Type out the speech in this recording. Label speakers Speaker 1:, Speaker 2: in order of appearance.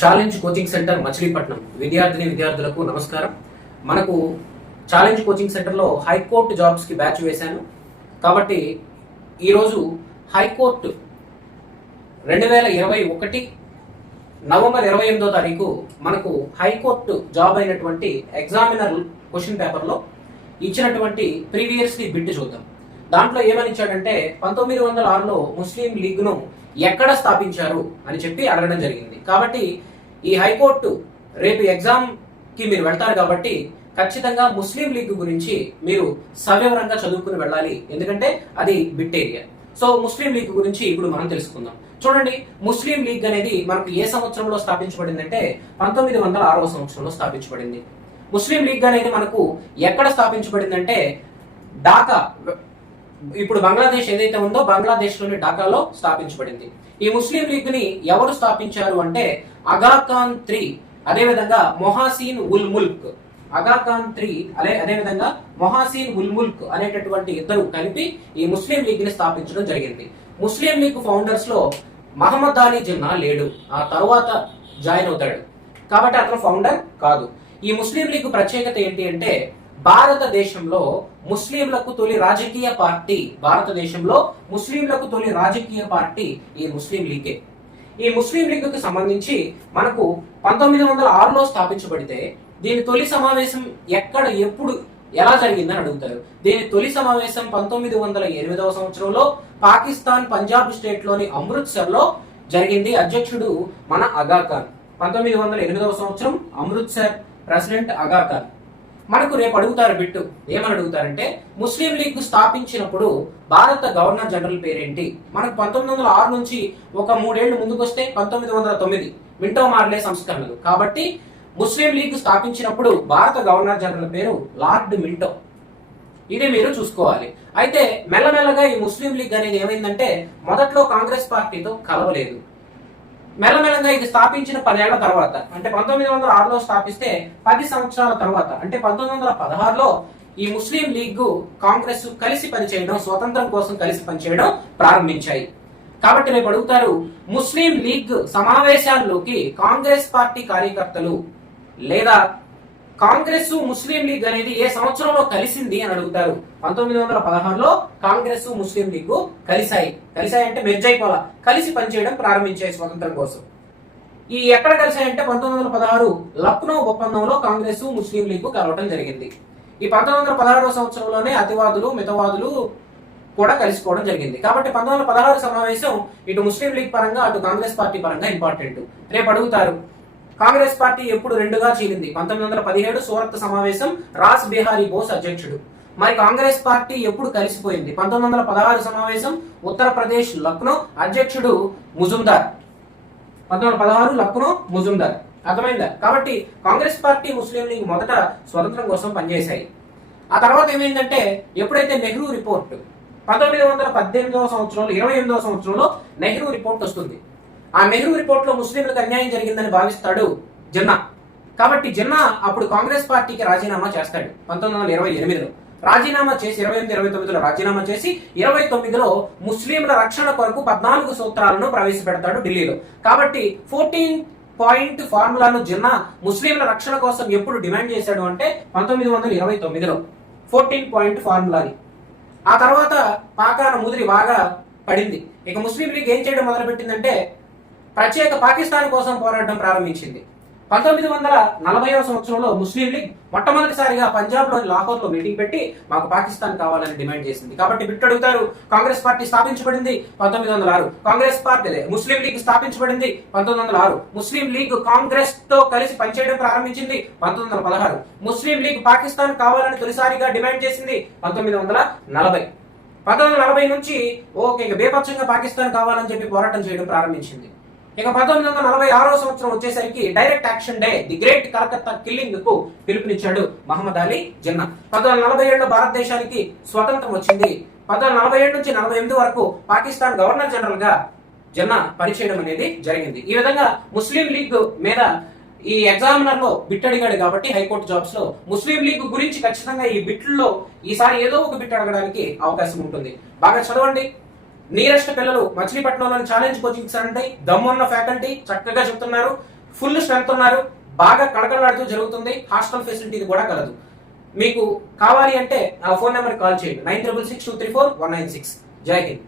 Speaker 1: Challenge coaching centre Machilipatnam. విద్యార్థిని విద్యార్థులకు నమస్కారం. మనకు ఛాలెంజ్ కోచింగ్ సెంటర్లో హైకోర్టు జాబ్స్కి బ్యాచ్ వేశాను. కాబట్టి ఈరోజు హైకోర్టు రెండు వేల ఇరవై ఒకటి నవంబర్ ఇరవై ఎనిమిదో తారీఖు మనకు హైకోర్టు జాబ్ అయినటువంటి ఎగ్జామినర్ క్వశ్చన్ పేపర్లో ఇచ్చినటువంటి ప్రీవియస్లీ బిట్ చూద్దాం. దాంట్లో ఏమని ఇచ్చాడంటే పంతొమ్మిది వందల ఆరులో ముస్లిం లీగ్ను ఎక్కడ స్థాపించారు అని చెప్పి అడగడం జరిగింది. కాబట్టి ఈ హైకోర్టు రేపు ఎగ్జామ్కి మీరు వెళ్తారు కాబట్టి ఖచ్చితంగా ముస్లిం లీగ్ గురించి మీరు సవివరంగా చదువుకుని వెళ్ళాలి. ఎందుకంటే అది bit area. So Muslim League గురించి ఇప్పుడు మనం తెలుసుకుందాం. చూడండి ముస్లిం లీగ్ అనేది మనకు ఏ సంవత్సరంలో స్థాపించబడిందంటే పంతొమ్మిది వందల ఆరవ సంవత్సరంలో స్థాపించబడింది. ముస్లిం లీగ్ అనేది మనకు ఎక్కడ స్థాపించబడిందంటే ఢాకా ఇప్పుడు బంగ్లాదేశ్ ఏదైతే ఉందో బంగ్లాదేశ్లోని ఢాకాలో స్థాపించబడింది. ఈ ముస్లిం లీగ్ని ఎవరు స్థాపించారు అంటే అగాఖాన్ త్రీ అదేవిధంగా మొహాసీన్ ఉల్ ముల్క్. అగాఖాన్ త్రీ అదే అదేవిధంగా మొహాసీన్ ఉల్ ముల్క్ అనేటటువంటి ఇద్దరు కలిపి ఈ ముస్లిం లీగ్ని స్థాపించడం జరిగింది. ముస్లిం లీగ్ ఫౌండర్స్లో మహమ్మద్ అలీ జిన్నా లేడు. ఆ తర్వాత జాయిన్ అవుతాడు. కాబట్టి అతను ఫౌండర్ కాదు. ఈ ముస్లిం లీగ్ ప్రత్యేకత ఏంటి అంటే భారతదేశంలో ముస్లింలకు తొలి రాజకీయ పార్టీ భారతదేశంలో ముస్లింలకు తొలి రాజకీయ పార్టీ ఈ ముస్లిం లీగే. ఈ ముస్లిం లీగ్కు సంబంధించి మనకు పంతొమ్మిది వందల ఆరులో స్థాపించబడితే దీని తొలి సమావేశం ఎక్కడ ఎప్పుడు ఎలా జరిగిందని అడుగుతారు. దీని తొలి సమావేశం పంతొమ్మిది వందల ఎనిమిదవ సంవత్సరంలో పాకిస్తాన్ పంజాబ్ స్టేట్లోని అమృత్సర్లో జరిగింది. అధ్యక్షుడు మన అగాఖాన్ పంతొమ్మిది వందల ఎనిమిదవ సంవత్సరం అమృత్సర్ ప్రెసిడెంట్ అగాఖాన్ మనకు రేపు అడుగుతారు బిట్టు. ఏమని అడుగుతారంటే ముస్లిం లీగ్ స్థాపించినప్పుడు భారత గవర్నర్ జనరల్ పేరేంటి? మనకు పంతొమ్మిది వందల ఆరు నుంచి ఒక మూడేళ్ళు ముందుకొస్తే పంతొమ్మిది వందల తొమ్మిది. మింటో మార్లే సంస్కరణలు. కాబట్టి ముస్లిం లీగ్ స్థాపించినప్పుడు భారత గవర్నర్ జనరల్ పేరు లార్డ్ మింటో. ఇది మీరు చూసుకోవాలి. అయితే మెల్లమెల్లగా ఈ ముస్లిం లీగ్ అనేది ఏమైందంటే మొదట్లో కాంగ్రెస్ పార్టీతో కలవలేదు. మెల్లమెల్లగా ఇది స్థాపించిన పదేళ్ళ తర్వాత అంటే పంతొమ్మిది వందల ఆరులో స్థాపిస్తే పది సంవత్సరాల తర్వాత అంటే పంతొమ్మిది వందల పదహారులో ఈ ముస్లిం లీగ్ కాంగ్రెస్ కలిసి పనిచేయడం స్వతంత్రం కోసం కలిసి పనిచేయడం ప్రారంభించాయి. కాబట్టి రేపు అడుగుతారు ముస్లిం లీగ్ సమావేశాల్లోకి కాంగ్రెస్ పార్టీ కార్యకర్తలు లేదా కాంగ్రెస్ ముస్లిం లీగ్ అనేది ఏ సంవత్సరంలో కలిసింది అని అడుగుతారు. పంతొమ్మిది వందల పదహారులో కాంగ్రెస్ ముస్లిం లీగ్ కలిశాయి. కలిశాయి అంటే మెర్జ్ అయిపోలా కలిసి పనిచేయడం ప్రారంభించాయి స్వతంత్రం కోసం. ఈ ఎక్కడ కలిశాయంటే పంతొమ్మిది వందల పదహారు లక్నో ఒప్పందంలో కాంగ్రెస్ ముస్లిం లీగ్ కలవటం జరిగింది. ఈ పంతొమ్మిది వందల పదహారవ సంవత్సరంలోనే అతివాదులు మితవాదులు కూడా కలిసిపోవడం జరిగింది. కాబట్టి పంతొమ్మిది వందల పదహారు సమావేశం ఇటు ముస్లిం లీగ్ పరంగా అటు కాంగ్రెస్ పార్టీ పరంగా ఇంపార్టెంట్. రేపు అడుగుతారు. కాంగ్రెస్ పార్టీ ఎప్పుడు రెండుగా చీలింది. పంతొమ్మిది వందల పదిహేడు సూరత్ సమావేశం రాస్ బిహారీ బోస్ అధ్యక్షుడు. మరి కాంగ్రెస్ పార్టీ ఎప్పుడు కలిసిపోయింది? పంతొమ్మిది వందల పదహారు సమావేశం ఉత్తరప్రదేశ్ లక్నో అధ్యక్షుడు ముజుందార్. పంతొమ్మిది వందల పదహారు లక్నో ముజుందార్. అర్థమైందా? కాబట్టి కాంగ్రెస్ పార్టీ ముస్లిం లీగ్ మొదట స్వతంత్రం కోసం పనిచేశాయి. ఆ తర్వాత ఏమైందంటే ఎప్పుడైతే నెహ్రూ రిపోర్ట్ పంతొమ్మిది వందల పద్దెనిమిదవ సంవత్సరంలో ఇరవై ఎనిమిదవ సంవత్సరంలో నెహ్రూ రిపోర్ట్ వస్తుంది. ఆ నెహ్రూ రిపోర్ట్లో ముస్లింలకు అన్యాయం జరిగిందని భావిస్తాడు జిన్నా. కాబట్టి జిన్నా అప్పుడు కాంగ్రెస్ పార్టీకి రాజీనామా చేస్తాడు పంతొమ్మిది వందల ఇరవై ఎనిమిదిలో. రాజీనామా చేసి ఇరవై ఎనిమిది ఇరవై తొమ్మిదిలో రాజీనామా చేసి ఇరవై తొమ్మిదిలో ముస్లింల రక్షణ కొరకు పద్నాలుగు సూత్రాలను ప్రవేశపెడతాడు ఢిల్లీలో. కాబట్టి ఫోర్టీన్ పాయింట్ ఫార్ములాను జిన్నా ముస్లింల రక్షణ కోసం ఎప్పుడు డిమాండ్ చేశాడు అంటే పంతొమ్మిది వందల ఇరవై తొమ్మిదిలో. ఫోర్టీన్ పాయింట్ ఫార్ములాని ఆ తర్వాత పాకాన ముదిరి బాగా పడింది. ఇక ముస్లిం లీగ్ ఏం చేయడం మొదలుపెట్టిందంటే ప్రత్యేక పాకిస్తాన్ కోసం పోరాటం ప్రారంభించింది. పంతొమ్మిది వందల నలభైవ సంవత్సరంలో ముస్లిం లీగ్ మొట్టమొదటిసారిగా పంజాబ్లోని లాహోర్లో మీటింగ్ పెట్టి మాకు పాకిస్తాన్ కావాలని డిమాండ్ చేసింది. కాబట్టి బిట్ అడుగుతారు కాంగ్రెస్ పార్టీ స్థాపించబడింది పంతొమ్మిది వందల ఆరు. కాంగ్రెస్ పార్టీ ముస్లిం లీగ్ స్థాపించబడింది పంతొమ్మిది వందల ఆరు. ముస్లిం లీగ్ కాంగ్రెస్తో కలిసి పనిచేయడం ప్రారంభించింది పంతొమ్మిది వందల పదహారు. ముస్లిం లీగ్ పాకిస్తాన్ కావాలని తొలిసారిగా డిమాండ్ చేసింది పంతొమ్మిది వందల నలభై. పంతొమ్మిది వందల నలభై నుంచి ఓకే ఇక బేపక్షంగా పాకిస్తాన్ కావాలని చెప్పి పోరాటం చేయడం ప్రారంభించింది. ఇక పంతొమ్మిది వందల నలభై ఆరో సంవత్సరం వచ్చేసరికి direct action day the great Calcutta కిల్లింగ్కు పిలుపునిచ్చాడు మహమ్మద్ అలీ జిన్నా. పంతొమ్మిది వందల నలభై ఏడులో భారతదేశానికి స్వతంత్రం వచ్చింది. పంతొమ్మిది వందల నలభై ఏడు నుంచి నలభై ఎనిమిది వరకు పాకిస్తాన్ గవర్నర్ జనరల్గా జిన్నా పనిచేయడం అనేది జరిగింది. ఈ విధంగా ముస్లిం లీగ్ మీద ఈ ఎగ్జామినర్లో బిట్ అడిగాడు కాబట్టి హైకోర్టు జాబ్స్లో ముస్లిం లీగ్ గురించి ఖచ్చితంగా ఈ బిట్లలో ఈసారి ఏదో ఒక బిట్ అడగడానికి అవకాశం ఉంటుంది. బాగా చదవండి. నీరెస్ట్ పిల్లలు మచిలీపట్నంలోని ఛాలెంజ్ కోచింగ్ సెంటర్ దమ్మున్న ఫ్యాకల్టీ చక్కగా చెప్తున్నారు. ఫుల్ స్ట్రెంత్ ఉన్నారు. బాగా కడకలాడుతూ జరుగుతుంది. హాస్టల్ ఫెసిలిటీ కూడా కలదు. మీకు కావాలి అంటే నా ఫోన్ నెంబర్ కాల్ చేయండి. Nine triple six two three four one nine six Jai Hind.